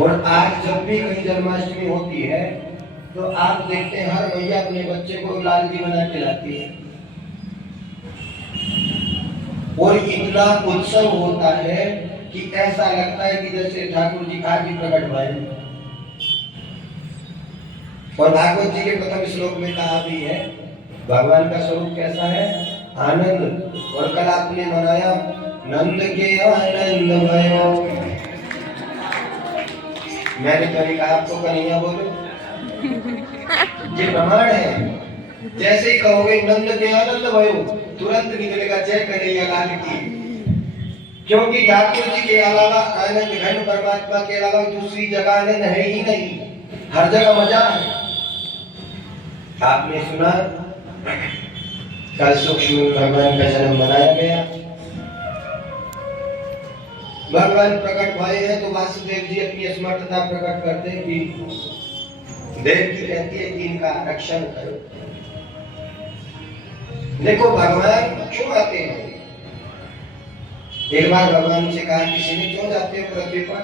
और आज जब भी कहीं जन्माष्टमी होती है तो आप देखते हैं हर मैया अपने बच्चे को लाल जी बना के लाती है और इतना उत्सव होता है कि ऐसा लगता है कि जैसे ठाकुर जी आज ही प्रकट हुए। और भागवत जी के प्रथम श्लोक में कहा भी है भगवान का स्वरूप कैसा है, आनंद। और कल आपने मनाया नंद के आनंद भयो, मैंने कभी कहा आपको कन्हैया बोलो, ये प्रमाण है। जैसे ही कहोगे नंद के आनंद भयो तुरंत निकलेगा जय कन्हैया लाल की, क्योंकि ठाकुर जी के अलावा आनंद घन परमात्मा के अलावा दूसरी जगह आनंद है ही नहीं, हर जगह मजा है। आपने सुना कल सूक्ष्म भगवान का जन्म मनाया गया, भगवान प्रकट हुए हैं तो वासुदेव जी अपनी असमर्थता प्रकट करते हैं कि देवकी कहती है कि इनका रक्षण करो। देखो भगवान क्यों आते हैं। एक बार भगवान से कहा किसी ने क्यों जाते हो पृथ्वी पर,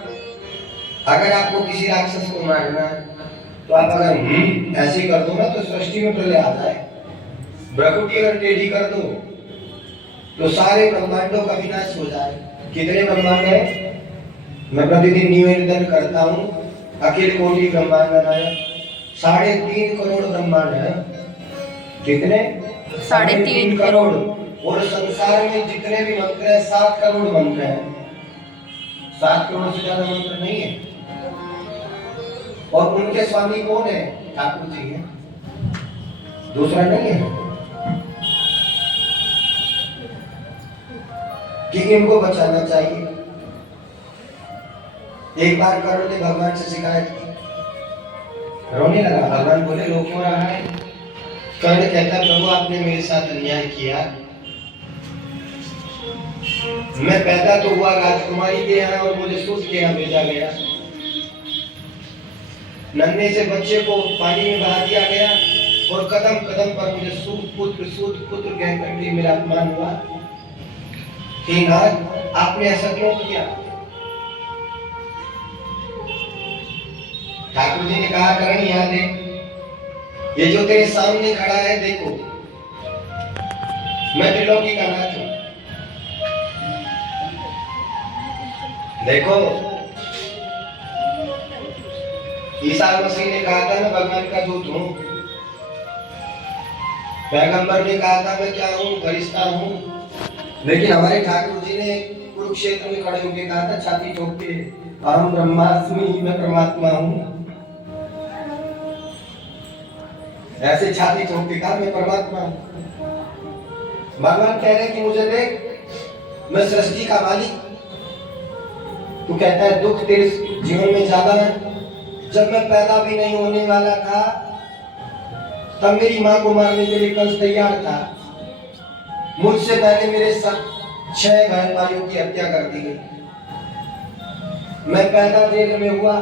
अगर आपको किसी राक्षस को मारना है तो आप अगर ऐसे कर दो ना तो सृष्टि में प्रलय आ जाए, भ्रकुटी अगर टेढ़ी कर दो तो सारे ब्रह्मांडों का विनाश हो जाए। कितने ब्रह्मांड है, मैं प्रतिदिन निवेदन करता हूँ अखिल कोटि ब्रह्मांड बनाया 3.5 करोड़ ब्रह्मांड है। कितने, 3.5 करोड़। और संसार में जितने भी मंत्र हैं 7 करोड़ मंत्र हैं, 7 करोड़ से ज्यादा मंत्र नहीं है। और उनके स्वामी कौन है, ठाकुर जी है, दूसरा नहीं है। कि इनको बचाना चाहिए। एक बार कर्ण ने भगवान से शिकायत की, रोने लगा। भगवान बोले रो क्यों रहा है। कर्ण कहता प्रभु आपने मेरे साथ अन्याय किया, मैं पैदा तो हुआ राजकुमारी के यहाँ और मुझे सूत के यहाँ भेजा गया, नन्हे से बच्चे को पानी में बहा दिया गया और कदम कदम पर मुझे सूत पुत्र कह करके मेरा अपमान हुआ। हे नाथ आपने ऐसा क्यों किया। ठाकुर जी ने कहा करण यहाँ देख, ये जो तेरे सामने खड़ा है देखो, मैं त्रिलोकी का नाथ हूं। देखो ईसा मसीह ने कहा था ना भगवान का दूत हूं, पैगंबर ने कहा था मैं क्या हूं, फरिश्ता हूं। लेकिन हमारे ठाकुर जी ने कुरुक्षेत्र में खड़े होकर कहा था छाती ठोक के, अहम ब्रह्मास्मि, मैं परमात्मा हूं। ऐसे छाती ठोक के कहा मैं परमात्मा हूं। भगवान कह रहे कि मुझे देख, मैं सृष्टि का मालिक। तू कहता है दुख तेरे जीवन में ज्यादा है। जब मैं पैदा भी नहीं होने वाला था तब मेरी मां को मारने के लिए कंस तैयार था। मुझसे पहले मेरे 6 बहन भाइयों की हत्या कर दी गई। मैं पैदा जेल में हुआ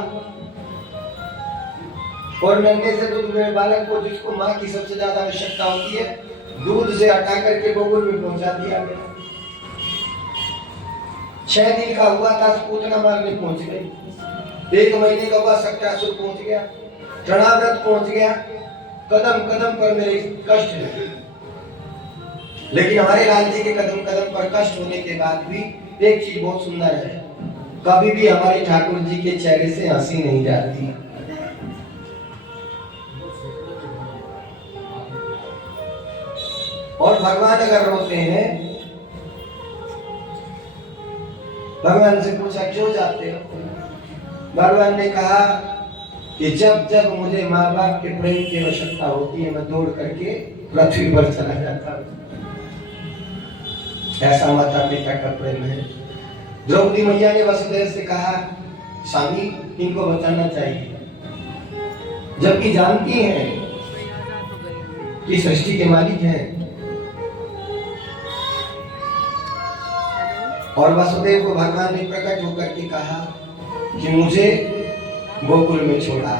और नन्हे से दूध में बालक को, जिसको मां की सबसे ज्यादा आवश्यकता होती है, दूध से हटा करके गोकुल में पहुंचा दिया गया। 6 दिन का हुआ था पूतना मारने पहुंच गई। 1 महीने का हुआ सत्यासुर पहुंच गया, तृणाव्रत पहुंच गया। कदम कदम पर मेरे कष्ट है। लेकिन हमारे लाल जी के कदम कदम पर कष्ट होने के बाद भी एक चीज बहुत सुंदर है, कभी भी हमारे ठाकुर जी के चेहरे से हंसी नहीं जाती। और भगवान अगर रोते हैं, भगवान से पूछा क्यों जाते हो। भगवान ने कहा कि जब जब मुझे माँ बाप के प्रेम की आवश्यकता होती है मैं दौड़ करके पृथ्वी पर चला जाता हूँ। ऐसा माता पिता का प्रेम है। द्रौपदी मैया ने वसुदेव से कहा स्वामी इनको बचाना चाहिए, जबकि जानती हैं कि सृष्टि के मालिक हैं। और वसुदेव को भगवान ने प्रकट होकर के कहा कि मुझे गोकुल में छोड़ा।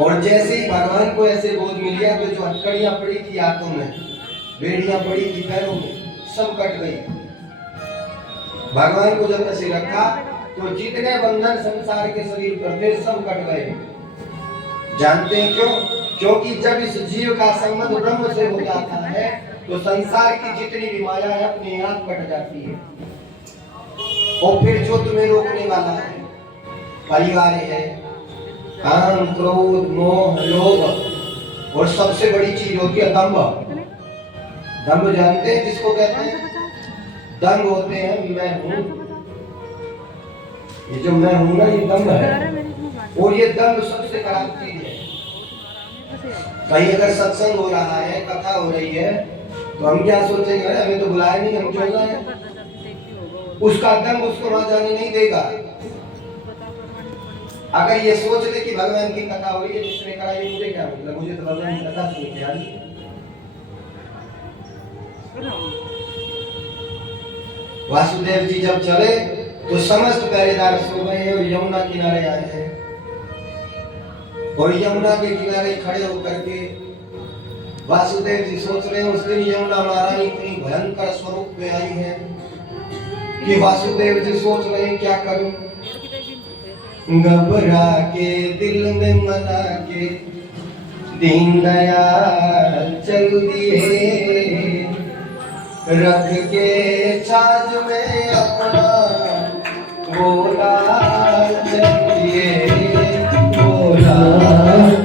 और जैसे ही भगवान को ऐसे बोध मिल गया तो जो हथकड़ियां पड़ी थी हाथों में, बेड़ियां पड़ी थी पैरों में, सब कट गई। भगवान को जब ऐसे रखा तो जितने बंधन संसार के शरीर पर थे सब कट गए। जानते हैं क्यों? क्योंकि जब इस जीव का संबंध ब्रह्म से हो जाता है तो संसार की जितनी भी माया है अपने आप कट जाती है। और फिर जो तुम्हें रोकने वाला है, परिवार है, काम, क्रोध, मोह, लोभ, और सबसे बड़ी चीज होती है दंभ। दंभ जानते हैं जिसको कहते हैं? दंभ होते हैं मैं हूं, ये जो मैं हूं ना ये दंभ है। और ये दंभ सबसे खराब चीज है। कहीं अगर सत्संग हो रहा है, कथा हो रही है, तो हम क्या सोचेंगे, हमें तो बुलाया नहीं, हम क्यों जाए? उसका दंभ उसको वहां जाने नहीं देगा। अगर ये सोच ले कि भगवान की कथा हो रही है, जिसने कराई मुझे क्या मतलब, मुझे तो भगवान की कथा सुननी है। वासुदेव जी जब चले तो समस्त पहरेदार सो गए और यमुना किनारे आए हैं। और यमुना के किनारे खड़े होकर के वासुदेव जी सोच रहे हैं, उस दिन यमुना महारानी इतनी भयंकर स्वरूप में आई है कि वासुदेव जी सोच रहे हैं क्या करूं। घबरा के दिल में मना के दीन दयाल चल दिए, रख के छाछ में अपना बोला चलिए, बोला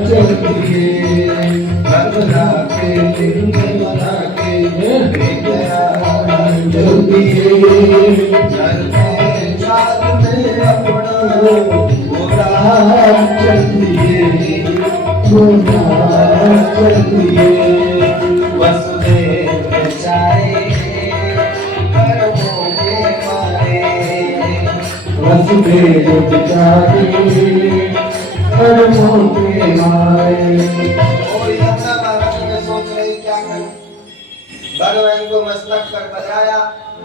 चलिए। घबरा के दिल में मना के दीन दयाल चल दिए, रख के छाछ में अपना चलिए, बोला चलिए। वसुदेव बेचारे कर्मों के मारे, वसुदेव बेचारे कर्मों के मारे। और यमुना महारानी में सोच रही क्या करूं। भगवान को मस्तक पर बजाया,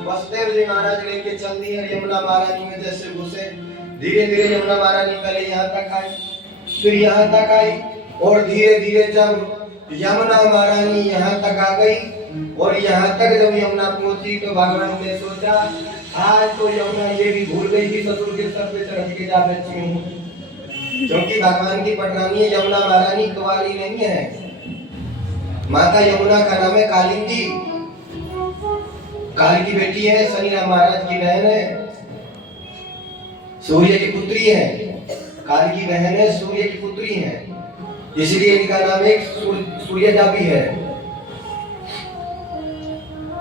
वसुदेव जी महाराज लेके चल दिए। यमुना महारानी में जैसे घुसे, धीरे धीरे यमुना महारानी पहले यहाँ तक आई, फिर यहाँ तक आई, और धीरे धीरे जब यमुना महारानी यहाँ तक आ गई और यहाँ तक जब यमुना पहुंची तो भगवान ने सोचा आज तो यमुना ये भी भूल गई कि ससुर के सर पे चढ़ के जा बैठी हूँ। क्योंकि भगवान की पटरानी यमुना महारानी कुंवारी नहीं है। माता यमुना का नाम है कालिंदी, काल की बेटी है, शनि राम महाराज की बहन है, सूर्य की पुत्री है। काल की बहन है, सूर्य की पुत्री है, इसलिए इनका नाम एक सूर्यजा भी है।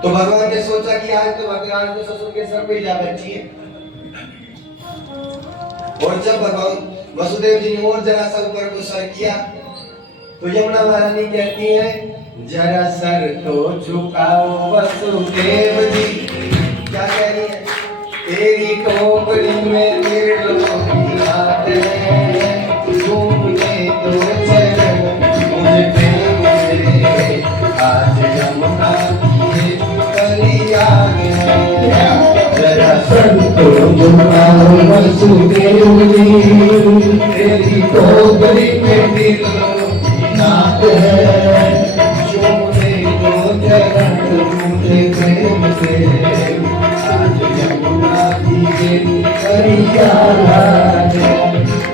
तो भगवान ने सोचा कि आज तो भगवान को ससुर के सर पे जा बैठी है। और जब भगवान वसुदेव जी ने और जरा सा ऊपर को सर किया तो यमुना महारानी कहती है जरा सर तो झुकाओ वसुदेव जी। क्या कह रही है? तेरी टोकरी में डेढ़ लोग आते हैं, घूमने तो चल मुझे प्रेम से आज यमुना की करिया गया। जरा सर तो झुकाओ वसुदेव जी, तेरी टोकरी में डेढ़ लोग आते हैं, घूमने तो चल मुझे प्रेम से आज यमुना की करिया गया।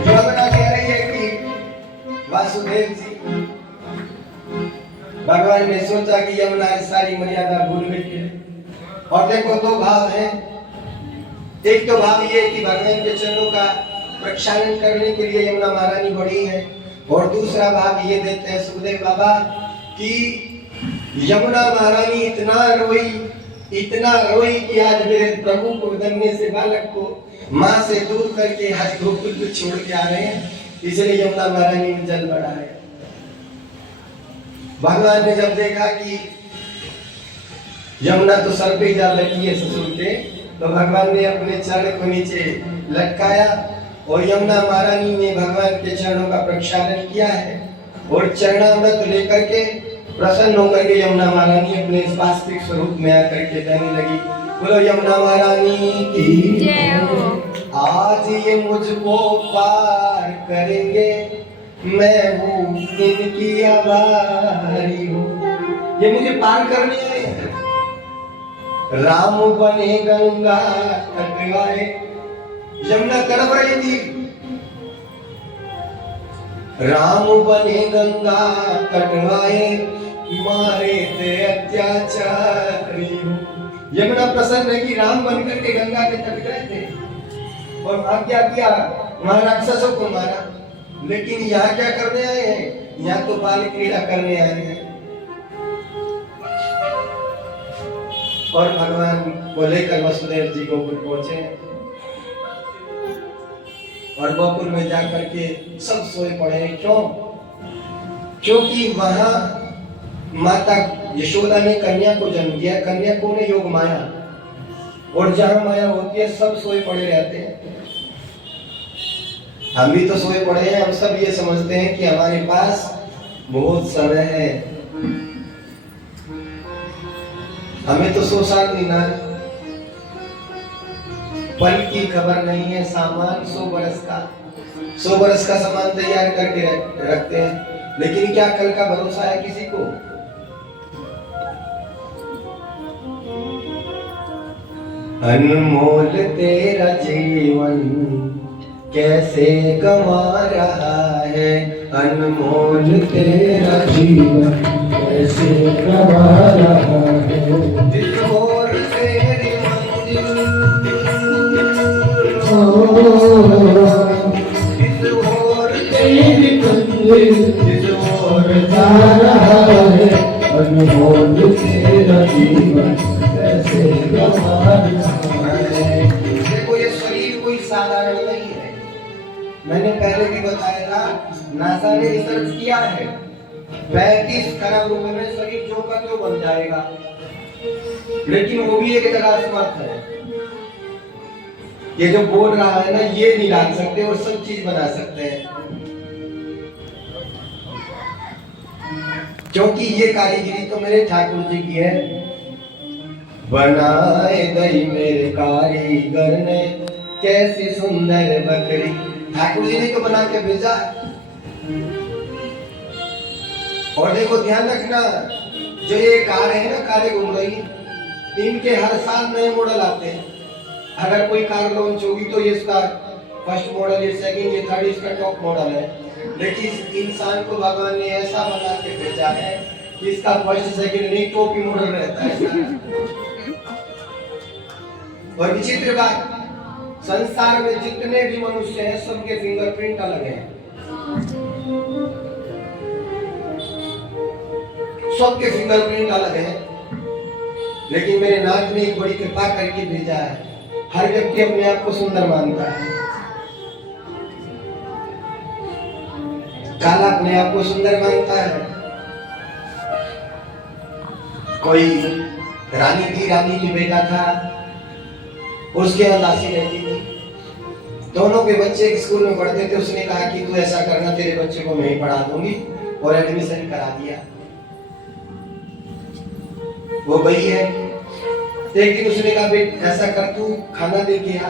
यमुना कह रही है कि वासुदेव जी, भगवान ने सोचा कि यमुना सारी मर्यादा भूल गई है। और देखो दो भाव है, एक तो भाव ये कि भगवान के चरणों का प्रक्षालन करने के लिए यमुना महारानी बढ़ी है, और दूसरा भाव ये देते हैं सुखदेव बाबा कि यमुना महारानी इतना रोई कि आज मेरे प्रभु को दंगे से बालक को माँ से दूर करके आज गोकुल को छोड़ के आ रहे हैं, इसलिए यमुना महारानी में जल बढ़ा है। भगवान ने जब देखा कि यमुना तो सर पे जा बैठी है ससुर के, तो भगवान ने अपने चरण को नीचे लटकाया और यमुना महारानी ने भगवान के चरणों का प्रक्षालन किया है। और चरणामृत लेकर के प्रसन्न होकर के यमुना महारानी अपने वास्तविक स्वरूप में आकर के कहने लगी, बोलो यमुना महारानी की जय हो। आज ये मुझको पार करेंगे, मैं हूँ इनकी आभारी हूँ। ये मुझे पार करने आए हैं। राम बने गंगा तट आए, यमुना तड़प रही थी। राम बने गंगा कटवाए, मारे थे अत्याचारी। यमुना प्रसन्न है कि राम बनकर के गंगा के तट गए थे और वहां क्या किया, वहां राक्षसों को मारा। लेकिन यहाँ क्या करने आए हैं, यहाँ तो बाल क्रीड़ा करने आए हैं। और भगवान को लेकर वसुदेव जी गोकुल पहुंचे और गोकुल में जाकर के सब सोए पड़े हैं। क्यों? क्योंकि वहां माता यशोदा ने कन्या को जन्म दिया। कन्या को ने योग माया, और जहां माया होती है सब सोए पड़े रहते हैं। हम भी तो सोए पड़े हैं। हम सब ये समझते हैं कि हमारे पास बहुत समय है, हमें तो 100 साल जीना है। पल की खबर नहीं है, सामान 100 बरस का। 100 बरस का सामान तैयार करके रखते हैं, लेकिन क्या कल का भरोसा है किसी को? अनमोल तेरा जीवन कैसे गंवा रहा है, अनमोल तेरा जीवन कैसे गंवा रहा है। दिल और तेरी मंजिल, दिल और तेरी मंजिल, दिल और जा रहा है, अनमोल तेरा जीवन कैसे गंवा रहा है। देखो ये शरीर कोई साधारण नहीं है। मैंने पहले भी बताया था, नासा ने रिसर्च किया है, 35 खरब रुपए में शरीर जो का जो बन जाएगा, लेकिन वो भी एक जगह असमर्थ है। ये जो बोल रहा है ना, ये नहीं डाल सकते और सब चीज बना सकते हैं, क्योंकि ये कारीगरी तो मेरे ठाकुर जी की है। बनाए दई मेरे कारीगर ने कैसी सुंदर बकरी, ठाकुर जी ने तो बना के भेजा। और देखो ध्यान रखना, जो ये कार है ना, कारें घूम रही, इनके हर साल नए मॉडल आते हैं। अगर कोई कार लॉन्च होगी तो ये इसका फर्स्ट मॉडल, ये सेकंड, ये थर्ड इसका टॉप मॉडल है। लेकिन इस इंसान को भगवान ने ऐसा बना के भेजा है कि इसका फर्स्ट सेकंड नहीं, टॉप ही मॉडल रहता है। और विचित्र बात, संसार में जितने भी मनुष्य हैं सबके फिंगरप्रिंट अलग हैं, सबके फिंगरप्रिंट अलग हैं। लेकिन मेरे नाथ ने एक बड़ी कृपा करके भेजा है। हर व्यक्ति अपने आप को सुंदर मानता है, काला अपने आप को सुंदर मानता है। कोई रानी थी, रानी की बेटा था, उसके यहाँ दासी रहती थी। दोनों के बच्चे एक स्कूल में पढ़ते थे। उसने कहा कि तू ऐसा करना, तेरे बच्चे को मैं ही पढ़ा दूंगी, और एडमिशन करा दिया। वो गई है, एक दिन उसने कहा बेटा ऐसा कर, तू खाना दे के आ।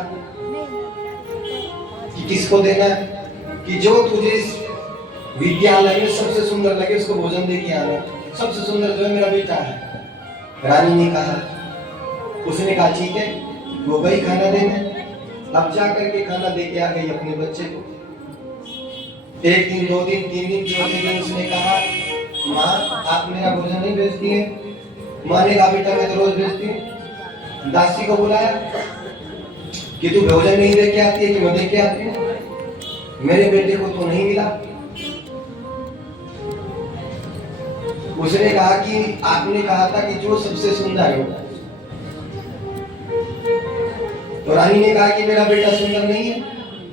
कि किसको देना? कि जो तुझे इस विद्यालय में सबसे सुंदर लगे उसको भोजन दे के आना। सबसे सुंदर जो है मेरा बेटा है। रानी ने कहा, उसने कहा ठीक है। वो गई खाना देने, अब जा करके खाना दे के आ गई अपने बच्चे को। एक दिन, 2 दिन, 3 दिन, 4 दिन उसने कहा माँ आप मेरा भोजन नहीं भेजती है? माँ ने कहा बेटा मैं तो रोज भेजती हूँ। दासी को बुलाया कि तू भोजन नहीं लेके आती है कि मैं लेके आती हूँ? मेरे बेटे को तो नहीं मिला। उसने कहा कि आपने कहा था कि जो सबसे सुंदर हो। तो रानी ने कहा कि मेरा बेटा सुंदर नहीं है।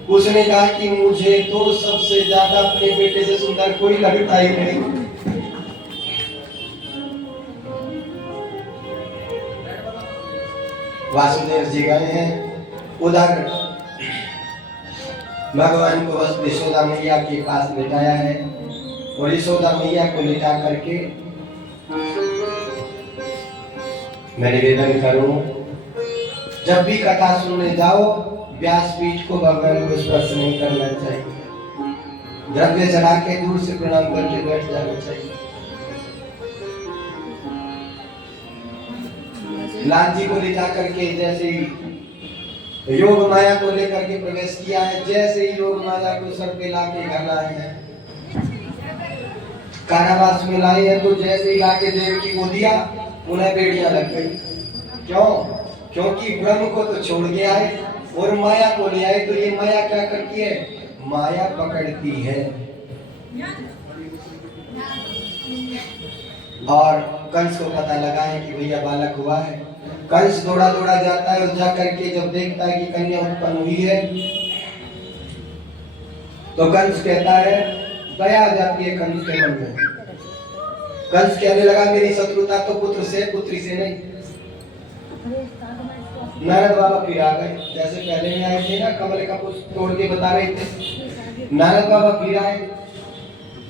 उसने कहा कि मुझे तो सबसे ज्यादा अपने बेटे से सुंदर कोई लगता ही नहीं। वासुदेव जी गए हैं उधर, भगवान को बस यशोदा मैया के पास लेटाया है, और यशोदा मैया को लेटा करके मैं निवेदन करूं, जब भी कथा सुनने जाओ व्यासपीठ को भगवान को स्पर्श नहीं करना चाहिए, द्रव्य चढ़ा के दूर से प्रणाम करके बैठ जाना चाहिए। लाल जी को ले जा करके जैसे ही योग माया को लेकर के प्रवेश किया है। जैसे ही योग माया को सर पे लाके घर लाए हैं, कारावास में लाए हैं, तो जैसे ही लाके देवकी को दिया, उन्हें बेड़ियां लग गई। क्यों? क्योंकि ब्रह्म को तो छोड़ के आए और माया को ले आए। तो ये माया क्या करती है? माया पकड़ती है। और कंस को पता लगा है कि भैया बालक हुआ है। कंस दौड़ा दौड़ा जाता है और जा करके जब देखता है कि कन्या उत्पन्न हुई है, तो कंस कहता है, दया आ जाती है कंस के मन में। कंस कहने लगा, मेरी शत्रुता तो पुत्र से, पुत्री से नहीं। नारद बाबा फिर आ गए, जैसे पहले में आए थे ना, कमल का पुष्प तोड़ के बता रहे थे। नारद बाबा फिर आए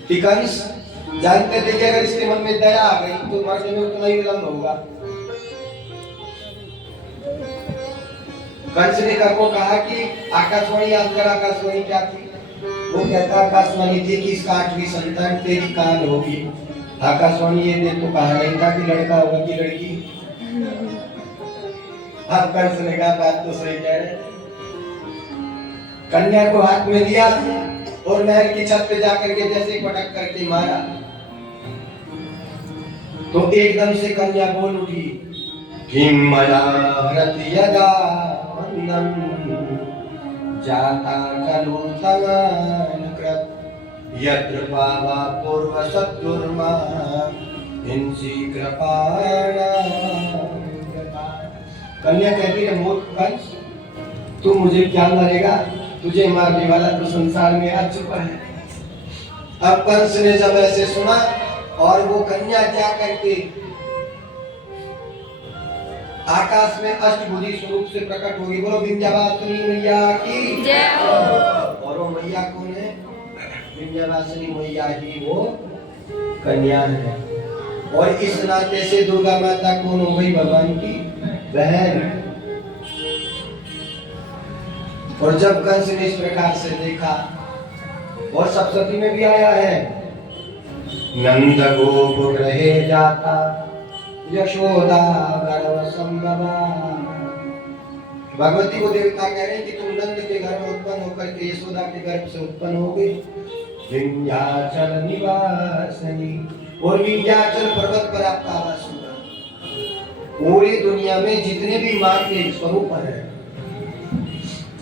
कि कंस जानते थे कि अगर इसके मन में दया आ गई तो मरने में उतना ही विलंब होगा। कंस ने कहा कि आकाशवाणी याद कर। आकाशवाणी क्या थी? वो कहता आकाशवाणी थी कि इसका 8वीं संतान तेरी काल होगी। आकाशवाणी ये देख तो कहा नहीं था कि लड़का होगा कि लड़की। अब कंस ने कहा बात तो सही कह रहे। कन्या को हाथ में लिया और महल की छत पे जाकर के जैसे पटक करके मारा, तो एकदम से कन्या बोल उठी, किम मया हरति यदा वंदन जाता खलु तमानकृत यत्र पावा पूर्व शत्रुर्मा हिंसी कृपाणा। कन्या कहती है, मूर्ख कंस, तू मुझे क्या मारेगा? तुझे मारने वाला तो संसार में आ चुका है। अब कंस ने जब ऐसे सुना, और वो कन्या क्या करके आकाश में अष्टभुजी स्वरूप से प्रकट होगी। बोलो विंध्यवासिनी मैया की जय हो। और वो मैया कौन है? विंध्यवासिनी मैया ही वो कन्या है। और इस नाते से दुर्गा माता कौन हो गई? भगवान की बहन। और जब कंस ने इस प्रकार से देखा, और सप्तशती में भी आया है, नंद गोप गृहे जाता यशोदा गर्भ संभवा। भगवती को देवता कह रहे हैं कि तुम नंद के घर में उत्पन्न होकर के यशोदा के गर्भ से उत्पन्न हो गए। विंध्याचल निवासनी, और विंध्याचल पर्वत पर आपका आवास होगा। पूरी दुनिया में जितने भी माँ के स्वरूप है,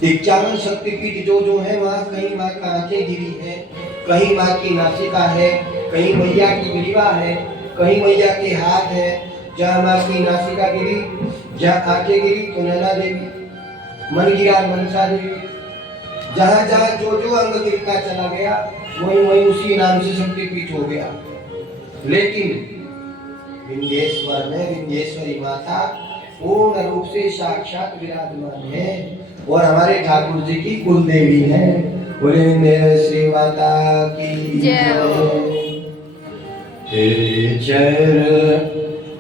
51 शक्तिपीठ जो है, वहाँ कहीं माँ का आंखें गिरी है, कहीं माँ की नासिका है, कहीं मैया की ग्रीवा है, कहीं मैया के हाथ है। जहाँ माँ की नासिका गिरी, जहाँ आंखें गिरी तो नैना देवी, मन गिरा मनसा देवी। जहाँ जहाँ जो अंग गिरता चला गया, वही वही उसी नाम से शक्तिपीठ हो गया। लेकिन विंध्येश्वर में विंध्येश्वरी माता पूर्ण रूप से साक्षात विराजमान है, और हमारे ठाकुर जी की कुल देवी है। बोले मेरे श्री माता की जय। तेरे चरण,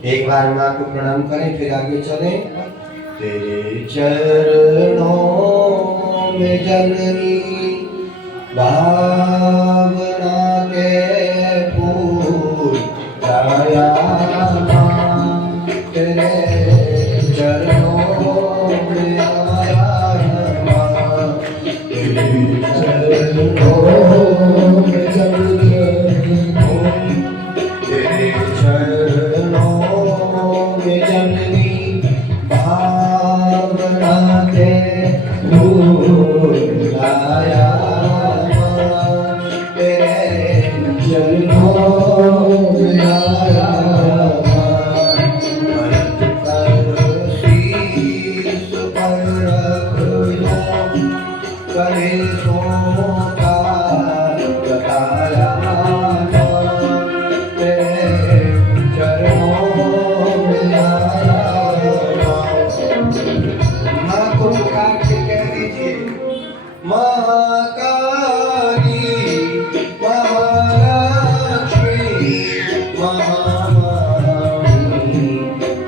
एक बार माँ को प्रणाम करें, फिर आगे चले। तेरे चरणों में जननी भावना के फूल आया, तेरे चरणों में आया, तेरे चरणों में जननी भावना के फूल आया, तेरे चरणों में आया। करे सोता बताया, तेरे चरणों में आया। माँ को पुकार के कह दीजिए, महाकाली महालक्ष्मी महामाई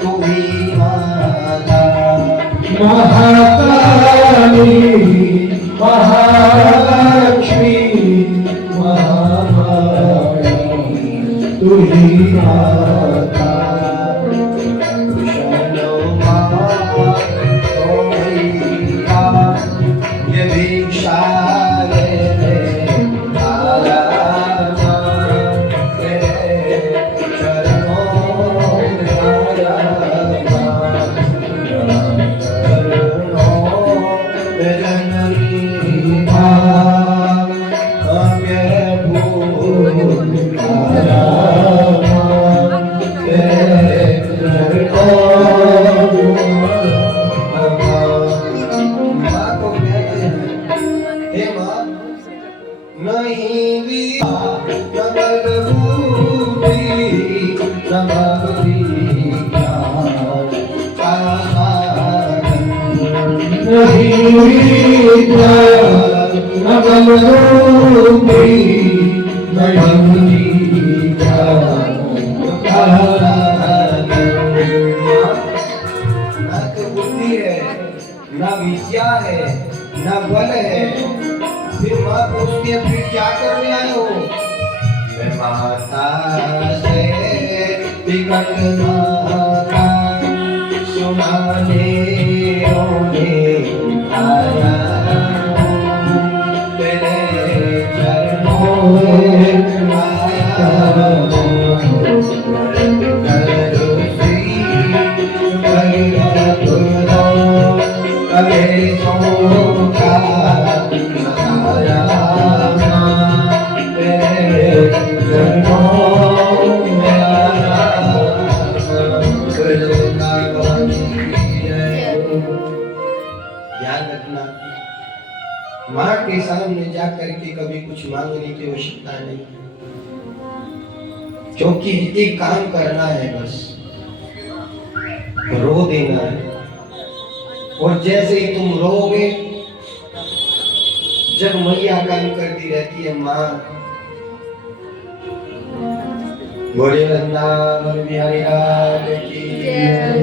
तू ही माता। महाकाली महालक्ष्मी महामाई तू ही माता। शरणो माँ तोई विशाल ना विद्या है ना बल है, फिर माँ पूछती है फिर क्या करने आए हो? मैं माता से टिकट मांगा सुनाने रोने आया, तेरे चरणों में आया माँ के सामने जाकर के कभी कुछ मांगने की आवश्यकता नहीं, क्योंकि एक काम करना है, बस रो देना है। और जैसे ही तुम रोगे, जब मैया काम करती रहती है माँ, बोले वृंदावन बिहारी लाल की जय।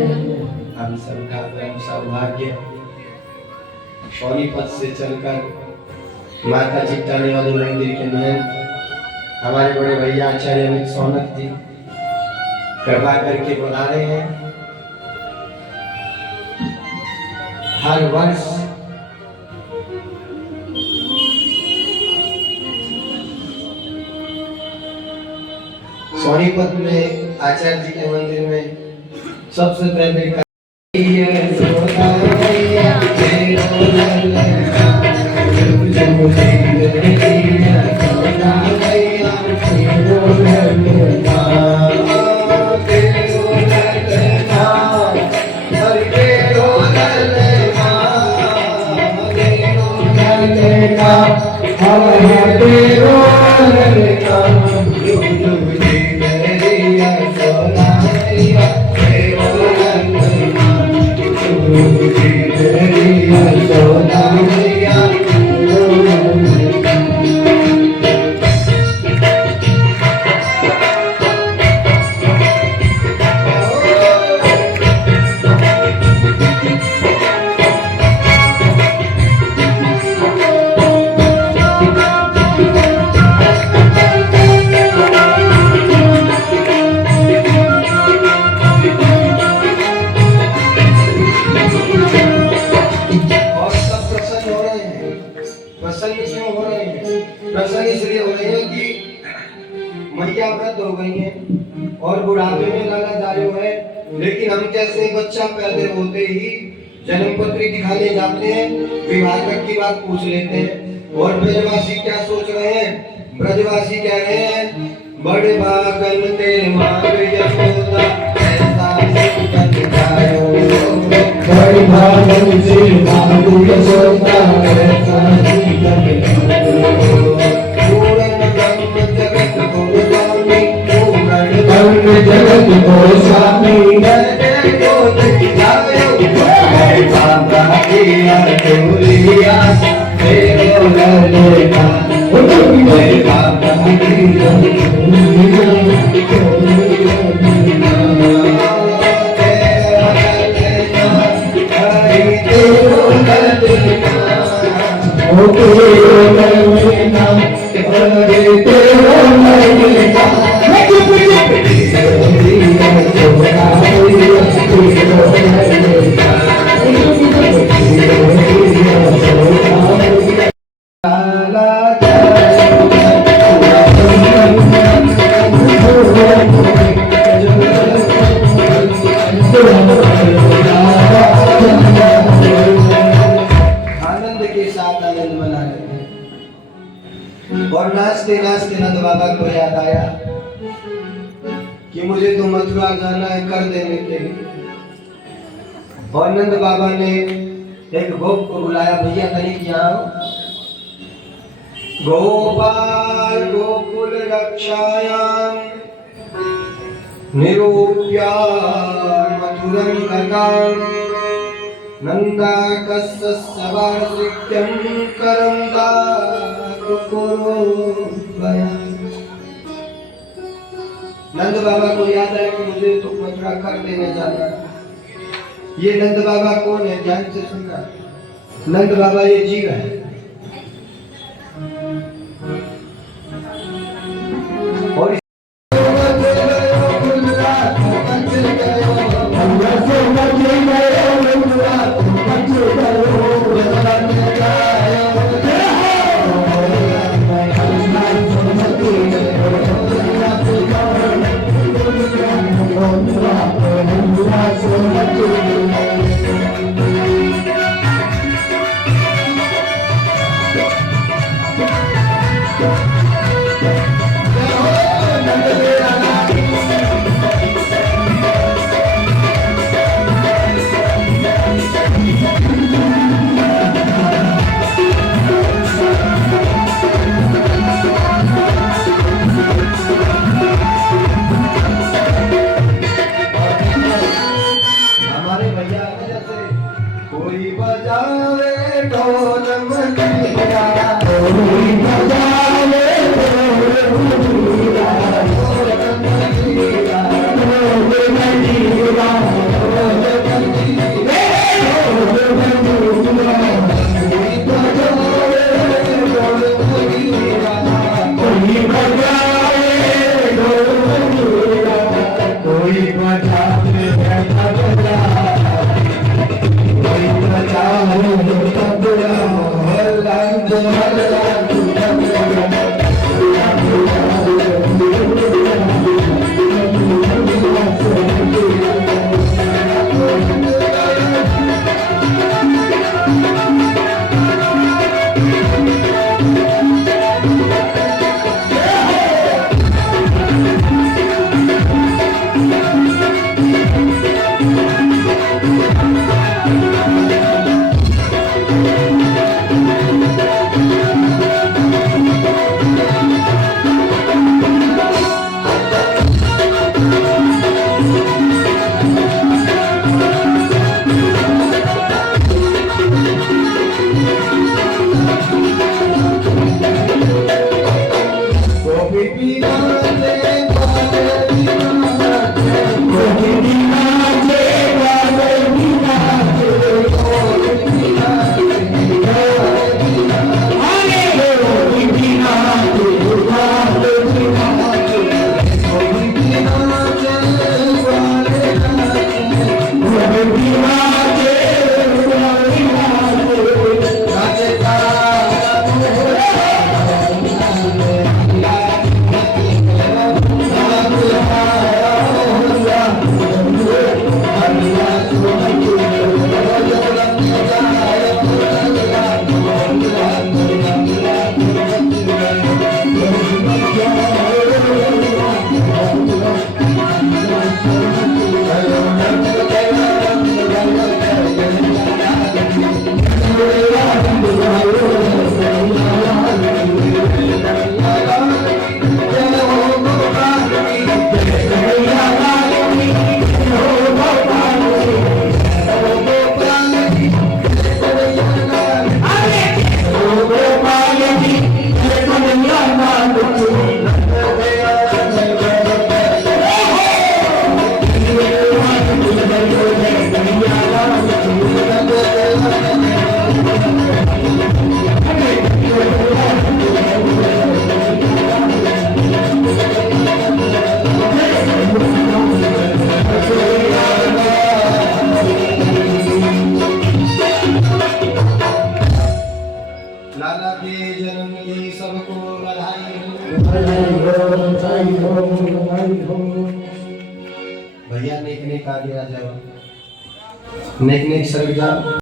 हम सबका परम सौभाग्य सोनीपत से चलकर माता चिट्टाने वाले मंदिर के महंत हमारे बड़े भैया आचार्य अमित सोनक जी कृपा करके बुला रहे हैं। हर वर्ष सोनीपत में आचार्य जी के मंदिर में सबसे पहले प्रसन्न इसलिए हो रहे हैं कि मैया व्रत हो गई है और बुढ़ापे में लाला दारू है, लेकिन हम कैसे बच्चा पैदा होते ही जन्म पत्री दिखाने जाते हैं, विवाह तक की बात पूछ लेते हैं। और ब्रजवासी क्या सोच रहे हैं? ब्रजवासी कह रहे हैं बड़े भागन तेरे मांग यशोदा ऐसा सुखद जायो, बड़े भागन से मांग यशोदा ऐसा सुखद जायो। जगत को स्वामी बाबा किया चोरिया तेरो ललेगा बाबा किया आनंद के साथ आनंद मना रहे थे और नाचते नाचते नंद बाबा को याद आया कि मुझे तो मथुरा जाना है कर देने के लिए। और नंद बाबा ने एक गोप को बुलाया, भैया तनिक यहाँ गोपाल गोकुल रक्षायाम निरूप्या मधुरं गतां नन्दाकस्य सवार्षिक्यं करं दातुकुरुभया। नंद बाबा को याद है कि मुझे तो मथुरा कर देने जाना है। ये नंद बाबा कौन है, ध्यान से सुनना। नंद बाबा ये जीव है और के जन्म की सबको बधाई हो। भैया नेक नेक आगे आ जाओ, नेक नेक सर जाओ।